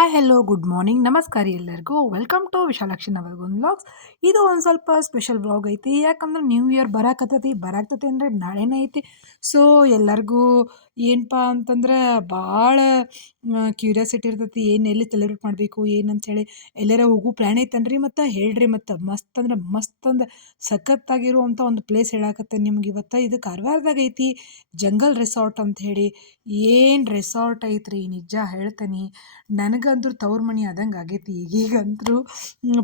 Hi hello good morning ನಮಸ್ಕಾರ ಎಲ್ಲರಿಗೂ. Welcome to Vishalakshi Navalgund vlogs ಇದು ಒಂದು ಸ್ವಲ್ಪ ಸ್ಪೆಷಲ್ ಬ್ಲಾಗ್ ಐತಿ. ಯಾಕಂದ್ರೆ ನ್ಯೂ ಇಯರ್ ಬರಾಕತ್ತೈತಿ. ಬರಾಕತ್ತೈತಿ ಅಂದರೆ ನಾಳೆನೇ ಐತಿ. ಸೊ ಎಲ್ಲರಿಗೂ ಏನಪ್ಪ ಅಂತಂದ್ರೆ ಭಾಳ ಕ್ಯೂರಿಯಾಸಿಟಿ ಇರ್ತೈತಿ. ಏನು ಎಲ್ಲಿ ಸೆಲೆಬ್ರೇಟ್ ಮಾಡಬೇಕು, ಏನು ಅಂತೇಳಿ. ಎಲ್ಲರ ಹೋಗು ಪ್ಲ್ಯಾನ್ ಐತನ್ರಿ ಮತ್ತು? ಹೇಳ್ರಿ ಮತ್ತು. ಮಸ್ತ್ ಅಂದ್ರೆ ಮಸ್ತ್ ಅಂದ್ರೆ ಸಖತ್ತಾಗಿರುವಂಥ ಒಂದು ಪ್ಲೇಸ್ ಹೇಳಾಕತ್ತೆ ನಿಮ್ಗೆ ಇವತ್ತು. ಇದು ಕಾರವಾರದಾಗ ಐತಿ. ಜಂಗಲ್ ರೆಸಾರ್ಟ್ ಅಂತ ಹೇಳಿ. ಏನು ರೆಸಾರ್ಟ್ ಐತ್ರಿ? ನಿಜ ಹೇಳ್ತೀನಿ. ನನಗಂತೂ ತವ್ರ ಮನೆ ಆದಂಗೆ ಆಗೈತಿ ಈಗೀಗಂತೂ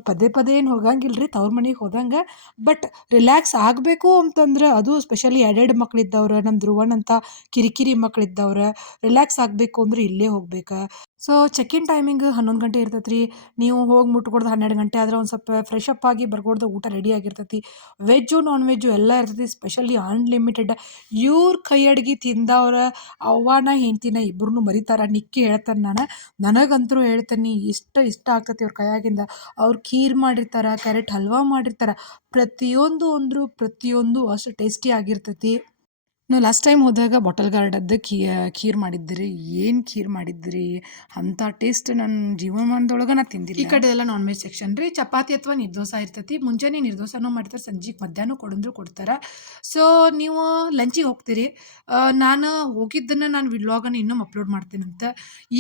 ಪದೇ ಪದೇ ಏನು ಹೋಗಂಗಿಲ್ಲ ರೀ ತವ್ರ ಮನೆಗೆ ಹೋದಂಗೆ. ಬಟ್ ರಿಲ್ಯಾಕ್ಸ್ ಆಗಬೇಕು ಅಂತಂದ್ರೆ ಅದು ಸ್ಪೆಷಲಿ ಎಡೆಡ್ ಮಕ್ಳಿದ್ದವ್ರು ನಮ್ಮ ಧ್ರುವನಂತ ಕಿರಿಕಿರಿ ಮಕ್ಳಿದ್ದವ್ರು, ರಿಲ್ಯಾಕ್ಸ್ ಆಗಬೇಕು ಅಂದ್ರೆ ಇಲ್ಲೇ ಹೋಗ್ಬೇಕು. ಸೊ ಚೆಕ್-ಇನ್ ಟೈಮಿಂಗ್ ಹನ್ನೊಂದು ಗಂಟೆ ಇರ್ತೈತೆ ರೀ ನೀವು ಹೋಗಿ ಮುಟ್ಕೊಡ್ದು ಹನ್ನೆರಡು ಗಂಟೆ ಆದ್ರೆ ಒಂದು ಸ್ವಲ್ಪ ಫ್ರೆಶ್ ಅಪ್ ಆಗಿ ಬರ್ಕೊಡ್ದು ಊಟ ರೆಡಿ ಆಗಿರ್ತೈತಿ. ವೆಜ್ಜು ನಾನ್ ವೆಜ್ಜು ಎಲ್ಲ ಇರ್ತೈತಿ ಸ್ಪೆಷಲಿ ಅನ್ಲಿಮಿಟೆಡ್ ಇವ್ರ ಕೈ ಅಡ್ಗೆ ತಿಂದವ್ರ ಅವ್ವನ ಹೆಂಡ್ತಿನ ಇಬ್ಬರೂ ಮರಿತಾರ. ನಿಕ್ಕಿ ಹೇಳ್ತಾರೆ ನಾನು. ನನಗಂತರೂ ಹೇಳ್ತೀನಿ ಇಷ್ಟ ಇಷ್ಟ ಆಗ್ತೈತಿ ಅವ್ರ ಕೈಯಾಗಿಂದ. ಅವ್ರು ಖೀರ್ ಮಾಡಿರ್ತಾರೆ, ಕ್ಯಾರೆಟ್ ಹಲ್ವಾ ಮಾಡಿರ್ತಾರೆ. ಪ್ರತಿಯೊಂದು ಅಂದರೂ ಪ್ರತಿಯೊಂದು ಅಷ್ಟು ಟೇಸ್ಟಿ ಆಗಿರ್ತೈತಿ. ನಾವು ಲಾಸ್ಟ್ ಟೈಮ್ ಹೋದಾಗ ಬಾಟಲ್ ಗಾರ್ಡದ್ದು ಖೀರ್ ಮಾಡಿದ್ರಿ ಏನು ಖೀರ್ ಮಾಡಿದ್ರಿ ಅಂಥ ಟೇಸ್ಟ್ ನನ್ನ ಜೀವಮಾನದೊಳಗೆ ನಾನು ತಿಂದಿಲ್ಲ. ಈ ಕಡೆ ಎಲ್ಲ ನಾನ್ ವೆಜ್ ಸೆಕ್ಷನ್ ರೀ. ಚಪಾತಿ ಅಥವಾ ನಿರ್ದೋಸ ಇರ್ತೈತಿ. ಮುಂಜಾನೆ ನಿರ್ದೋಸನೂ ಮಾಡ್ತಾರೆ, ಸಂಜೆಗೆ ಮಧ್ಯಾಹ್ನ ಕೊಡಂದ್ರೂ ಕೊಡ್ತಾರೆ. ಸೊ ನೀವು ಲಂಚಿಗೆ ಹೋಗ್ತೀರಿ. ನಾನು ಹೋಗಿದ್ದನ್ನು ನಾನು ವಿಡ್ಲಾಗನ್ನು ಇನ್ನೂ ಅಪ್ಲೋಡ್ ಮಾಡ್ತೀನಂತ.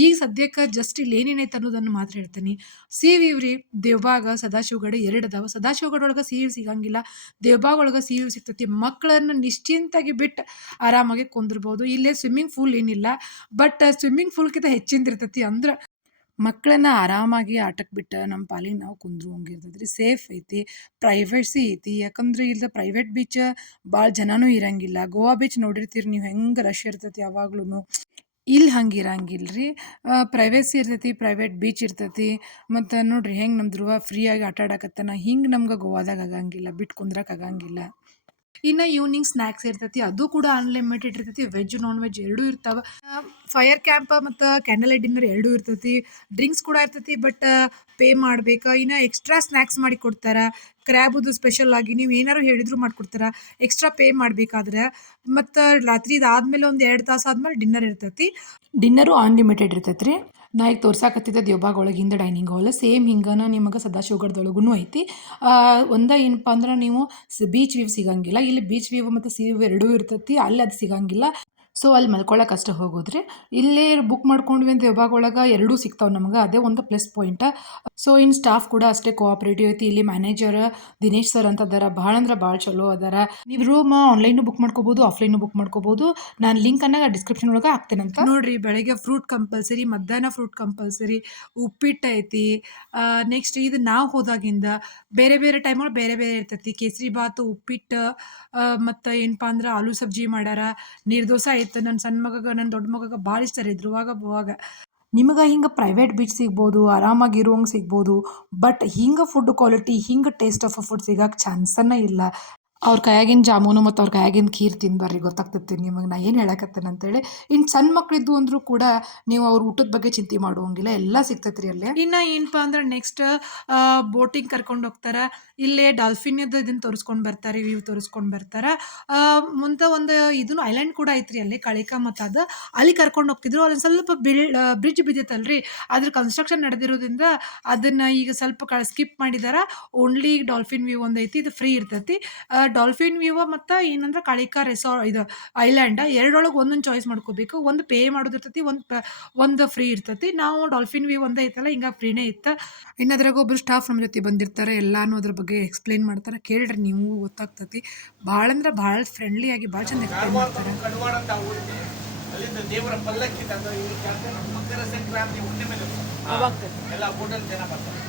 ಈಗ ಸದ್ಯಕ್ಕೆ ಜಸ್ಟ್ ಇಲ್ಲಿ ಏನೇನೈತೆ ಅನ್ನೋದನ್ನು ಮಾತ್ರ ಹೇಳ್ತೀನಿ. ಸಿ ರೀ ದೇವಬಾಗ ಸದಾಶಿವಗಡ ಎರಡು ಅದಾವ. ಸದಾಶಿವಗಡ ಒಳಗೆ ಸಿ ಸಿಗಂಗಿಲ್ಲ. ದೇವ್ಬಾಗ ಒಳಗೆ ಸಿ ಸಿಗ್ತೈತಿ. ಮಕ್ಕಳನ್ನು ನಿಶ್ಚಿಂತಾಗಿ ಬಿಟ್ಟು ಆರಾಮಾಗಿ ಕುಂದಿರ್ಬೋದು ಇಲ್ಲೇ ಸ್ವಿಮ್ಮಿಂಗ್ ಫೂಲ್ ಏನಿಲ್ಲ ಬಟ್ ಸ್ವಿಮ್ಮಿಂಗ್ ಫೂಲ್ಕಿಂತ ಹೆಚ್ಚಿಂದ ಇರ್ತೈತಿ ಅಂದ್ರೆ ಮಕ್ಕಳನ್ನ ಆರಾಮಾಗಿ ಆಟಕ್ಕೆ ಬಿಟ್ಟು ನಮ್ಮ ಪಾಲಿಗೆ ನಾವು ಇರ್ತೈತಿ ರೀ ಸೇಫ್ ಐತಿ ಪ್ರೈವೇಸಿ ಐತಿ. ಯಾಕಂದ್ರೆ ಇಲ್ಲದ ಪ್ರೈವೇಟ್ ಬೀಚ್ ಭಾಳ ಜನನೂ ಇರಂಗಿಲ್ಲ. ಗೋವಾ ಬೀಚ್ ನೋಡಿರ್ತೀರಿ ನೀವು ಹೆಂಗೆ ರಶ್ ಇರ್ತೈತಿ ಯಾವಾಗ್ಲೂ ಇಲ್ಲಿ ಹಂಗೆ ಇರಂಗಿಲ್ಲ ರೀ ಪ್ರೈವೇಸಿ ಇರ್ತೈತಿ ಪ್ರೈವೇಟ್ ಬೀಚ್ ಇರ್ತೈತಿ. ಮತ್ತು ನೋಡ್ರಿ ಹೆಂಗೆ ನಮ್ಮ ಧ್ರುವ ಫ್ರೀಯಾಗಿ ಆಟ ಆಡಕತ್ತಾನ. ಹಿಂಗೆ ನಮ್ಗೆ ಗೋವಾದಾಗ ಆಗಂಗಿಲ್ಲ ಬಿಟ್ಟು ಕುಂದ್ರಕ್ಕೆ ಆಗಂಗಿಲ್ಲ. ಇನ್ನು ಈವ್ನಿಂಗ್ ಸ್ನ್ಯಾಕ್ಸ್ ಇರ್ತೈತಿ, ಅದು ಕೂಡ ಅನ್ಲಿಮಿಟೆಡ್ ಇರ್ತೈತಿ ವೆಜ್ ನಾನ್ ವೆಜ್ ಎರಡೂ ಇರ್ತಾವೆ. ಫೈರ್ ಕ್ಯಾಂಪ್ ಮತ್ತು ಕ್ಯಾಂಡಲ್ ಲೈಟ್ ಡಿನ್ನರ್ ಎರಡೂ ಇರ್ತೈತಿ ಡ್ರಿಂಕ್ಸ್ ಕೂಡ ಇರ್ತೈತಿ ಬಟ್ ಪೇ ಮಾಡ್ಬೇಕು? ಇನ್ನು ಎಕ್ಸ್ಟ್ರಾ ಸ್ನ್ಯಾಕ್ಸ್ ಮಾಡಿ ಕೊಡ್ತಾರೆ. ಕ್ರ್ಯಾಬುದು ಸ್ಪೆಷಲ್ ಆಗಿ ನೀವು ಏನಾರು ಹೇಳಿದ್ರು ಮಾಡಿಕೊಡ್ತಾರೆ ಎಕ್ಸ್ಟ್ರಾ ಪೇ ಮಾಡಬೇಕಾದ್ರೆ, ಮತ್ತು ರಾತ್ರಿ ಇದಾದ್ಮೇಲೆ ಒಂದು ಎರಡು ತಾಸು ಆದ್ಮೇಲೆ ಡಿನ್ನರ್ ಇರ್ತೈತಿ. ಡಿನ್ನರು ಅನ್ಲಿಮಿಟೆಡ್ ಇರ್ತೈತಿ ರೀ ನಾ ಈಗ ತೋರ್ಸಾಕತ್ತಿದ್ದ ದೇವಬಾಗ ಒಳಗಿಂದ ಡೈನಿಂಗ್ ಹಾಲ್ ಸೇಮ್ ಹಿಂಗನ ನಿಮಗೆ ಸದಾಶಿವಗಢದೊಳಗೂ ಐತಿ. ಒಂದ ಏನಪ್ಪ ಅಂದ್ರೆ ನೀವು ಬೀಚ್ ವ್ಯೂ ಸಿಗಂಗಿಲ್ಲ, ಇಲ್ಲಿ ಬೀಚ್ ವ್ಯೂ ಮತ್ತು ಸಿ ವ್ಯೂ ಎರಡೂ ಇರ್ತೈತಿ, ಅಲ್ಲಿ ಅದು ಸಿಗಂಗಿಲ್ಲ. ಸೊ ಅಲ್ಲಿ ಮಲ್ಕೊಳ್ಳೋಕೆ ಅಷ್ಟೇ ಹೋಗೋದ್ರಿ. ಇಲ್ಲೇ ಬುಕ್ ಮಾಡ್ಕೊಂಡ್ವಿ ಅಂತ ಒಳಗೆ ಎರಡೂ ಸಿಗ್ತಾವೆ ನಮ್ಗೆ, ಅದೇ ಒಂದು ಪ್ಲಸ್ ಪಾಯಿಂಟ್ ಸೊ ಇನ್ನು ಸ್ಟಾಫ್ ಕೂಡ ಅಷ್ಟೇ ಕೋಆಪರೇಟಿವ್ ಐತಿ. ಇಲ್ಲಿ ಮ್ಯಾನೇಜರ್ ದಿನೇಶ್ ಸರ್ ಅಂತ ಅದಾರ. ಭಾಳ ಅಂದ್ರೆ ಭಾಳ ಚಲೋ ಅದಾರ. ನೀವು ರೂಮ್ ಆನ್ಲೈನ್ ಬುಕ್ ಮಾಡ್ಕೋಬೋದು ಆಫ್ಲೈನು ಬುಕ್ ಮಾಡ್ಕೋಬೋದು. ನಾನು ಲಿಂಕ್ ಅನ್ನ ಡಿಸ್ಕ್ರಿಪ್ಷನ್ ಒಳಗೆ ಹಾಕ್ತೇನಂತ ನೋಡ್ರಿ, ಬೆಳಗ್ಗೆ ಫ್ರೂಟ್ ಕಂಪಲ್ಸರಿ ಮಧ್ಯಾಹ್ನ ಫ್ರೂಟ್ ಕಂಪಲ್ಸರಿ ಉಪ್ಪಿಟ್ಟು ಐತಿ. ನೆಕ್ಸ್ಟ್ ಇದು ನಾವು ಹೋದಾಗಿಂದ ಬೇರೆ ಬೇರೆ ಟೈಮಲ್ಲಿ ಬೇರೆ ಬೇರೆ ಇರ್ತೈತಿ. ಕೇಸರಿ ಬಾತ್, ಉಪ್ಪಿಟ್ಟು ಮತ್ತು ಏನಪ್ಪಾ ಅಂದ್ರೆ ಆಲೂ ಸಬ್ಜಿ ಮಾಡ್ಯಾರ. ನೀರ್ದೋಸೆ ಐತೆ ನನ್ನ ಸಣ್ಣ ಮಗಗೆ ನನ್ನ ದೊಡ್ಡ ಮಗಗೆ ಭಾಳ ಇಷ್ಟ ರೀ ಧ್ರುವಾಗ ಬುವಾಗ. ನಿಮಗೆ ಹಿಂಗೆ ಪ್ರೈವೇಟ್ ಬೀಚ್ ಸಿಗ್ಬೋದು ಆರಾಮಾಗಿ ಇರುವಂಗೆ ಸಿಗ್ಬೋದು ಬಟ್ ಹಿಂಗೆ ಫುಡ್ ಕ್ವಾಲಿಟಿ ಹಿಂಗೆ ಟೇಸ್ಟ್ ಆಫ್ ಫುಡ್ ಸಿಗಕ್ಕೆ ಚಾನ್ಸನ್ನೇ ಇಲ್ಲ. ಅವ್ರ ಕೈಯಾಗಿನ ಜಾಮೂನು ಮತ್ತು ಅವ್ರ ಕೈಯಾಗಿನ ಖೀರ್ ತಿನ್ಬರ್ರಿ ಬರ್ರಿ ಗೊತ್ತಾಗ್ತೈತಿ ನಿಮಗೆ ನಾ ಏನು ಹೇಳಕತ್ತೇನೆ ಅಂತೇಳಿ. ಇನ್ನು ಸಣ್ಣ ಮಕ್ಕಳಿದ್ದು ಅಂದರೂ ಕೂಡ ನೀವು ಅವ್ರ ಊಟದ ಬಗ್ಗೆ ಚಿಂತೆ ಮಾಡುವಂಗಿಲ್ಲ, ಎಲ್ಲ ಸಿಗ್ತೈತೆ ರೀ ಅಲ್ಲೇ. ಇನ್ನು ಏನಪ್ಪ ಅಂದ್ರೆ ನೆಕ್ಸ್ಟ್ ಬೋಟಿಂಗ್ ಕರ್ಕೊಂಡು ಹೋಗ್ತಾರೆ, ಇಲ್ಲೇ ಡಾಲ್ಫಿನ್ದು ಇದನ್ನು ತೋರಿಸ್ಕೊಂಡು ಬರ್ತಾರೆ ವ್ಯೂ ತೋರಿಸ್ಕೊಂಡು ಬರ್ತಾರೆ. ಮುಂತ ಒಂದು ಇದನ್ನು ಐಲ್ಯಾಂಡ್ ಕೂಡ ಐತ್ರಿ ಅಲ್ಲಿ, ಕಳಿಕ ಮತ್ತು ಅದು. ಅಲ್ಲಿ ಕರ್ಕೊಂಡು ಹೋಗ್ತಿದ್ರು ಅಲ್ಲಿ ಸ್ವಲ್ಪ ಬಿಲ್ ಬ್ರಿಡ್ಜ್ ಬಿದ್ದೈತಲ್ರಿ. ಅದ್ರ ಕನ್ಸ್ಟ್ರಕ್ಷನ್ ನಡೆದಿರೋದ್ರಿಂದ ಅದನ್ನು ಈಗ ಸ್ವಲ್ಪ ಕ ಸ್ಕಿಪ್ ಮಾಡಿದಾರ. ಓನ್ಲಿ ಡಾಲ್ಫಿನ್ ವ್ಯೂ ಒಂದು ಐತಿ, ಇದು ಫ್ರೀ ಇರ್ತೈತಿ. ಡಾಲ್ಫಿನ್ ವ್ಯೂ ಮತ್ತು ಏನಂದ್ರೆ ಕಾಳಿಕಾ ರೆಸಾರ್ ಇದು ಐಲ್ಯಾಂಡ್ ಎರಡೊಳಗೆ ಒಂದೊಂದು ಚಾಯ್ಸ್ ಮಾಡ್ಕೋಬೇಕು. ಒಂದು ಪೇ ಮಾಡೋದಿರ್ತೈತಿ ಒಂದು ಪ ಒಂದು ಫ್ರೀ ಇರ್ತೈತಿ. ನಾವು ಡಾಲ್ಫಿನ್ ವ್ಯೂ ಒಂದೇ ಐತಲ್ಲ ಹಿಂಗೆ ಫ್ರೀನೇ ಇತ್ತು. ಇನ್ನು ಅದ್ರಾಗ ಒಬ್ರು ಸ್ಟಾಫ್ ನಮ್ಮ ಜೊತೆ ಬಂದಿರ್ತಾರೆ ಎಲ್ಲಾನು ಅದ್ರ ಬಗ್ಗೆ ಎಕ್ಸ್ಪ್ಲೇನ್ ಮಾಡ್ತಾರೆ. ಕೇಳ್ರಿ ನೀವು ಗೊತ್ತಾಗ್ತೈತಿ. ಭಾಳ ಅಂದ್ರೆ ಭಾಳ ಫ್ರೆಂಡ್ಲಿ ಆಗಿ ಭಾಳ ಚಂದ ಎಕ್ಸ್ಪ್ಲೇನ್ ಮಾಡ್ತಾರೆ. ಕಡವಾಡ ಅಲ್ಲಿಂದ ದೇವರ ಪಲ್ಲಕ್ಕಿ ತಂದು ಈ ಮಕರ ಸಂಕ್ರಾಂತಿ ಹುಣ್ಣಿಮೆ ಎಲ್ಲ ಹೋಟೆಲ್ ಜನ ಬರ್ತಾರೆ.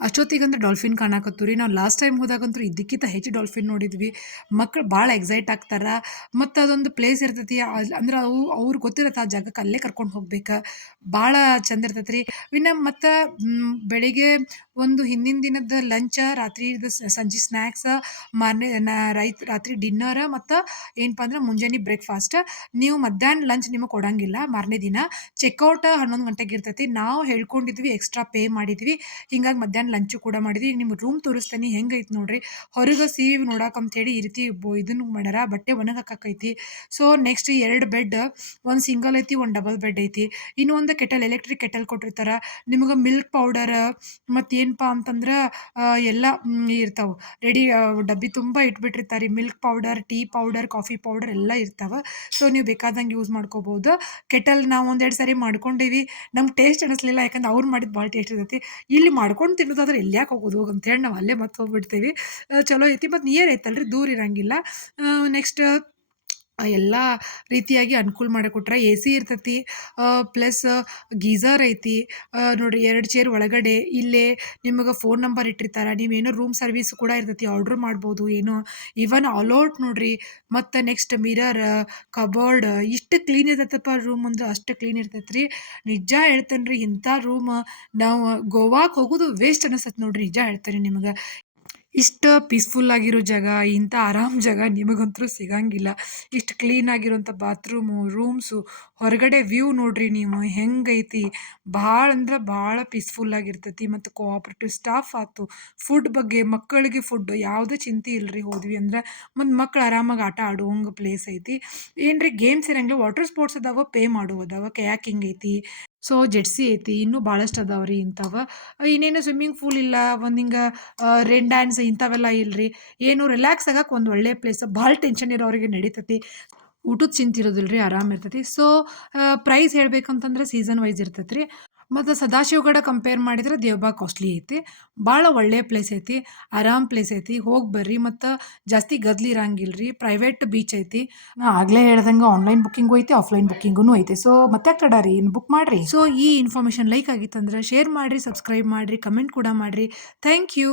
ಅಷ್ಟೊತ್ತಿಗಂದ್ರೆ ಡಾಲ್ಫಿನ್ ಕಾಣಕತ್ತು ರೀ ನಾವು ಲಾಸ್ಟ್ ಟೈಮ್ ಹೋದಾಗಂತೂ ಇದಕ್ಕಿಂತ ಹೆಚ್ಚು ಡಾಲ್ಫಿನ್ ನೋಡಿದ್ವಿ. ಮಕ್ಕಳು ಭಾಳ ಎಕ್ಸೈಟ್ ಆಗ್ತಾರೆ. ಮತ್ತು ಅದೊಂದು ಪ್ಲೇಸ್ ಇರ್ತೈತಿ. ಅಂದ್ರೆ ಅವು ಅವ್ರಿಗೆ ಗೊತ್ತಿರತ್ತೆ ಆ ಜಾಗಕ್ಕೆ ಅಲ್ಲೇ ಕರ್ಕೊಂಡು ಹೋಗ್ಬೇಕು. ಭಾಳ ಚಂದ ಇರ್ತೈತೆ ರೀ ಇನ್ನು ಮತ್ತು ಬೆಳಿಗ್ಗೆ ಒಂದು ಹಿಂದಿನ ದಿನದ ಲಂಚ ರಾತ್ರಿ ಸಂಜೆ ಸ್ನ್ಯಾಕ್ಸ ಮಾರನೇ ರೈತ್, ರಾತ್ರಿ ಡಿನ್ನರ್ ಮತ್ತು ಏನಪ್ಪ ಅಂದ್ರೆ ಮುಂಜಾನೆ ಬ್ರೇಕ್ಫಾಸ್ಟ್ ನೀವು ಮಧ್ಯಾಹ್ನ ಲಂಚ್ ನಿಮಗೆ ಕೊಡಂಗಿಲ್ಲ, ಮಾರನೇ ದಿನ. ಚೆಕ್ಔಟ್ ಹನ್ನೊಂದು ಗಂಟೆಗೆ ಇರ್ತೈತಿ. ನಾವು ಹೇಳ್ಕೊಂಡಿದ್ವಿ ಎಕ್ಸ್ಟ್ರಾ ಪೇ ಮಾಡಿದ್ವಿ. ಹಿಂಗಾಗಿ ಮಧ್ಯಾಹ್ನ ಲಂಚು ಕೂಡ ಮಾಡಿದ್ವಿ. ನಿಮ್ಮ ರೂಮ್ ತೋರಿಸ್ತೀನಿ, ಹೆಂಗೈತೆ ನೋಡ್ರಿ. ಹೊರಗೆ ಸೀವ್ ನೋಡಕ್ಕೆ ಅಂತೇಳಿ ಈ ರೀತಿ ಇದನ್ನು ಮಾಡ್ಯಾರ. ಬಟ್ಟೆ ಒಣಗಿ ಹಾಕೈತಿ ಸೊ ನೆಕ್ಸ್ಟ್ ಎರಡು ಬೆಡ್ ಒಂದು ಸಿಂಗಲ್ ಐತಿ, ಒಂದು ಡಬಲ್ ಬೆಡ್ ಐತಿ. ಇನ್ನೊಂದು ಕೆಟಲ್ ಎಲೆಕ್ಟ್ರಿಕ್ ಕೆಟಲ್ ಕೊಟ್ಟಿರ್ತಾರೆ. ನಿಮಗೆ ಮಿಲ್ಕ್ ಪೌಡರ್ ಮತ್ತು ಏನಪ್ಪ ಅಂತಂದ್ರೆ ಎಲ್ಲ ಇರ್ತಾವೆ. ರೆಡಿ ಡಬ್ಬಿ ತುಂಬ ಇಟ್ಬಿಟ್ಟಿರ್ತಾರೆ. Milk powder tea powder coffee powder ಎಲ್ಲ ಇರ್ತಾವೆ. ಸೊ ನೀವು ಬೇಕಾದಂಗೆ ಯೂಸ್ ಮಾಡ್ಕೋಬೋದು. ಕೆಟಲ್ ನಾವು ಒಂದೆರಡು ಸಾರಿ ಮಾಡ್ಕೊಂಡೀವಿ. ನಮ್ಗೆ ಟೇಸ್ಟ್ ಅನಿಸ್ಲಿಲ್ಲ, ಯಾಕಂದ್ರೆ ಅವ್ರು ಮಾಡಿದ ಭಾಳ ಟೇಸ್ಟ್ ಇರ್ತೈತಿ. ಇಲ್ಲಿ ಮಾಡ್ಕೊಂಡು ತಿನ್ನೋದಾದ್ರೆ ಎಲ್ಯಾಕೆ ಹೋಗೋದು? ಅಂತೇಳಿ ನಾವು ಅಲ್ಲೇ ಮತ್ತೆ ಹೋಗ್ಬಿಡ್ತೀವಿ. ಚಲೋ ಐತಿ, ಮತ್ತು ನಿಯರ್ ಐತಲ್ರಿ, ದೂರ ಇರಂಗಿಲ್ಲ. ನೆಕ್ಸ್ಟ್ ಎಲ್ಲ ರೀತಿಯಾಗಿ ಅನುಕೂಲ ಮಾಡಿಕೊಟ್ರೆ ಎ ಸಿ ಇರ್ತೈತಿ ಪ್ಲಸ್ ಗೀಝರ್ ಐತಿ. ನೋಡಿರಿ ಎರಡು ಚೇರ್ ಒಳಗಡೆ ಇಲ್ಲೇ ನಿಮಗೆ ಫೋನ್ ನಂಬರ್ ಇಟ್ಟಿರ್ತಾರೆ. ನೀವೇನೋ ರೂಮ್ ಸರ್ವಿಸ್ ಕೂಡ ಇರ್ತೈತಿ, ಆರ್ಡ್ರ್ ಮಾಡ್ಬೋದು, ಏನೋ. ಈವನ್ ಆಲ್ಔಟ್ ನೋಡಿರಿ, ಮತ್ತು ನೆಕ್ಸ್ಟ್ ಮಿರರ್ ಕಬೋರ್ಡ್, ಇಷ್ಟು ಕ್ಲೀನ್ ಇರ್ತೈತಪ್ಪ ರೂಮ್ ಅಂದ್ರೆ ಅಷ್ಟು ಕ್ಲೀನ್ ಇರ್ತೈತೆ ರೀ ನಿಜ ಹೇಳ್ತೇನೆ ರೀ ಇಂಥ ರೂಮ್ ನಾವು ಗೋವಾಕ್ಕೆ ಹೋಗೋದು ವೇಸ್ಟ್ ಅನಿಸ್ತೈತೆ ನೋಡಿರಿ, ನಿಜ ಹೇಳ್ತೇನೆ ನಿಮಗೆ. ಇಷ್ಟು ಪೀಸ್ಫುಲ್ ಆಗಿರೋ ಜಾಗ, ಇಂಥ ಆರಾಮ್ ಜಾಗ ನಿಮಗಂತೂ ಸಿಗಂಗಿಲ್ಲ. ಇಷ್ಟು ಕ್ಲೀನ್ ಆಗಿರೋಂಥ ಬಾತ್ರೂಮು ರೂಮ್ಸು ಹೊರಗಡೆ ವ್ಯೂ ನೋಡ್ರಿ ನೀವು, ಹೆಂಗೈತಿ? ಭಾಳ ಅಂದ್ರೆ ಭಾಳ ಪೀಸ್ಫುಲ್ ಆಗಿರ್ತೈತಿ ಮತ್ತು ಕೋಆಪ್ರೇಟಿವ್ ಸ್ಟಾಫ್ ಆಯ್ತು ಫುಡ್ ಬಗ್ಗೆ, ಮಕ್ಕಳಿಗೆ ಫುಡ್ ಯಾವುದೇ ಚಿಂತೆ ಇಲ್ಲರಿ ಹೋದ್ವಿ ಅಂದ್ರೆ ಮತ್ತು ಮಕ್ಳು ಆರಾಮಾಗಿ ಆಟ ಆಡುವಂಗೆ ಪ್ಲೇಸ್ ಐತಿ. ಏನ್ರಿ ಗೇಮ್ಸ್ ಇರಂಗಿಲ್ಲ ವಾಟರ್ ಸ್ಪೋರ್ಟ್ಸ್ ಅದಾವ ಪೇ ಮಾಡೋ ಅದಾವ ಕಯಾಕಿಂಗ್ ಐತಿ. ಸೊ ಜೆಡ್ಸಿ ಐತಿ, ಇನ್ನೂ ಭಾಳಷ್ಟು ಅದಾವೆ ರೀ ಇಂಥವ. ಇನ್ನೇನು ಸ್ವಿಮ್ಮಿಂಗ್ ಪೂಲ್ ಇಲ್ಲ, ಒಂದು ಹಿಂಗೆ ರೇನ್ ಡ್ಯಾನ್ಸ್ ಇಂಥವೆಲ್ಲ ಇಲ್ರಿ. ಏನು ರಿಲ್ಯಾಕ್ಸ್ ಆಗಕ್ಕೆ ಒಂದು ಒಳ್ಳೆಯ ಪ್ಲೇಸ್ ಭಾಳ ಟೆನ್ಷನ್ ಇರೋರಿಗೆ ನಡೀತೈತಿ. ಊಟದ ಚಿಂತಿರೋದಿಲ್ಲ ರೀ ಆರಾಮ್ ಇರ್ತೈತಿ. ಸೊ ಪ್ರೈಸ್ ಹೇಳ್ಬೇಕಂತಂದ್ರೆ ಸೀಸನ್ ವೈಸ್ ಇರ್ತೈತಿ ರೀ ಮತ್ತು ಸದಾಶಿವಗಡ ಕಂಪೇರ್ ಮಾಡಿದ್ರೆ ದೇವಬಾಗ್ ಕಾಸ್ಟ್ಲಿ ಐತಿ. ಭಾಳ ಒಳ್ಳೆಯ ಪ್ಲೇಸ್ ಐತಿ, ಆರಾಮ್ ಪ್ಲೇಸ್ ಐತಿ, ಹೋಗಿ ಬರ್ರಿ ಮತ್ತು ಜಾಸ್ತಿ ಗದ್ಲಿ ಇರಂಗಿಲ್ಲ ರೀ ಪ್ರೈವೇಟ್ ಬೀಚ್ ಐತಿ. ನಾ ಆಗಲೇ ಹೇಳ್ದಂಗೆ ಆನ್ಲೈನ್ ಬುಕ್ಕಿಂಗು ಐತಿ ಆಫ್ಲೈನ್ ಬುಕ್ಕಿಂಗೂ ಐತಿ. ಸೊ ಮತ್ತೆ ತಡ ರೀ ಇನ್ನು ಬುಕ್ ಮಾಡಿರಿ? ಸೊ ಈ ಇನ್ಫಾರ್ಮೇಷನ್ ಲೈಕ್ ಆಗಿತ್ತಂದ್ರೆ ಶೇರ್ ಮಾಡಿರಿ ಸಬ್ಸ್ಕ್ರೈಬ್ ಮಾಡಿರಿ ಕಮೆಂಟ್ ಕೂಡ ಮಾಡಿರಿ. Thank you